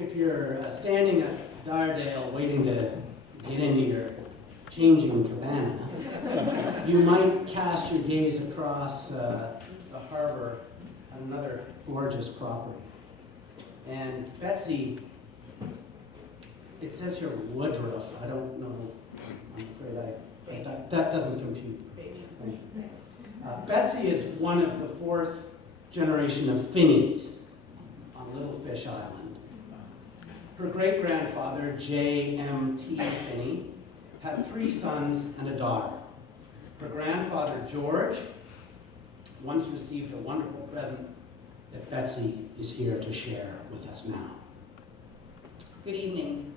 If you're standing at Dyerdale waiting to get into your changing cabana, you might cast your gaze across the harbor on another gorgeous property. And Betsy, it says here Woodruff. I don't know. I'm afraid that doesn't compute. Thank you. Betsy is one of the fourth generation of Finneys on Little Fish Island. Her great-grandfather, J.M.T. Finney, had 3 sons and a daughter. Her grandfather, George, once received a wonderful present that Betsy is here to share with us now. Good evening.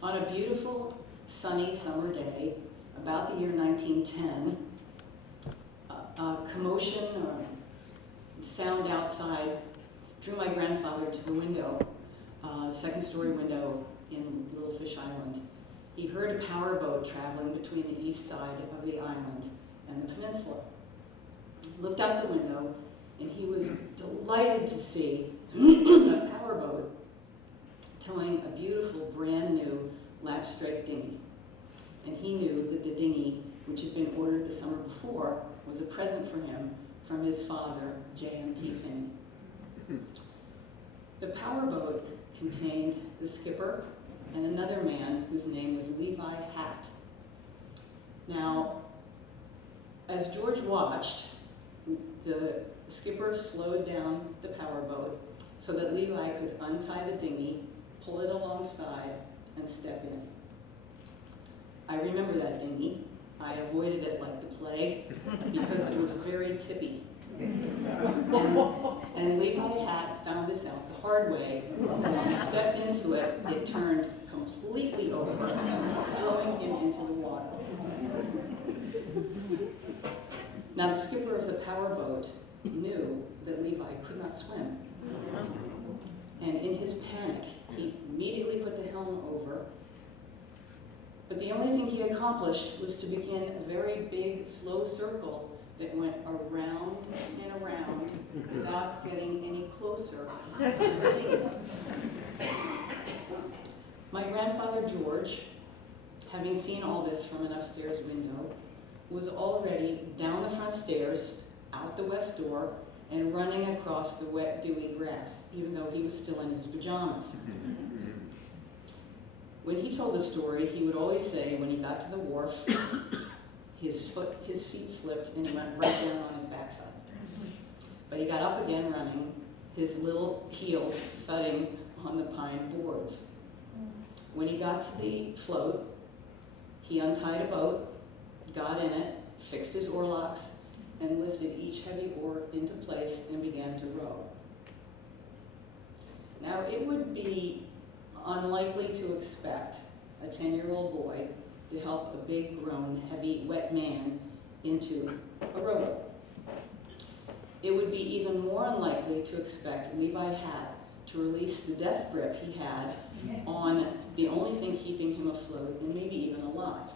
On a beautiful, sunny summer day, about the year 1910, a commotion or sound outside drew my grandfather to the window, second-story window in Little Fish Island. He heard a powerboat traveling between the east side of the island and the peninsula. Looked out the window, and he was delighted to see a powerboat towing a beautiful, brand-new lap-strake dinghy. And he knew that the dinghy, which had been ordered the summer before, was a present for him from his father, J.M.T. Finney. The powerboat contained the skipper and another man whose name was Levi Hatt. Now, as George watched, the skipper slowed down the powerboat so that Levi could untie the dinghy, pull it alongside, and step in. I remember that dinghy. I avoided it like the plague because it was very tippy. And Levi Hatt found this out the hard way. As he stepped into it, it turned completely over, throwing him into the water. Now, the skipper of the powerboat knew that Levi could not swim. And in his panic, he immediately put the helm over. But the only thing he accomplished was to begin a very big, slow circle that went around and around without getting any closer to the dinghy. My grandfather George, having seen all this from an upstairs window, was already down the front stairs, out the west door, and running across the wet, dewy grass, even though he was still in his pajamas. When he told the story, he would always say when he got to the wharf, his feet slipped and he went right down on his backside. But he got up again running, his little heels thudding on the pine boards. When he got to the float, he untied a boat, got in it, fixed his oarlocks, and lifted each heavy oar into place and began to row. Now, it would be unlikely to expect a 10-year-old boy to help a big, grown, heavy, wet man into a rowboat. It would be even more unlikely to expect Levi Hatt to release the death grip he had on the only thing keeping him afloat and maybe even alive.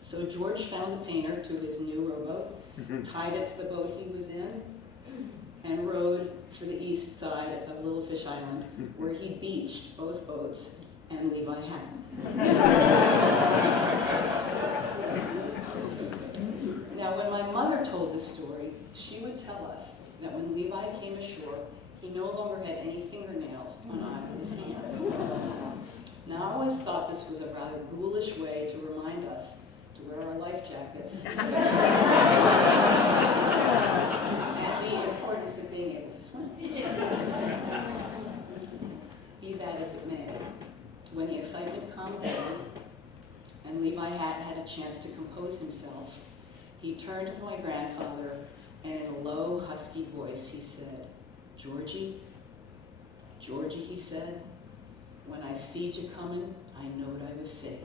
So George found the painter to his new rowboat, tied it to the boat he was in, and rowed for the east side of Little Fish Island, where he beached both boats and Levi Hatt. Now, when my mother told this story, she would tell us that when Levi came ashore, he no longer had any fingernails on either of his hands. Now, I always thought this was a rather ghoulish way to remind us to wear our life jackets and the importance of being able to swim. Be that as it may, when the excitement calmed down and Levi Hatt had a chance to compose himself, he turned to my grandfather and in a low, husky voice he said, Georgie, he said, when I seed you coming, I knowed I was safe.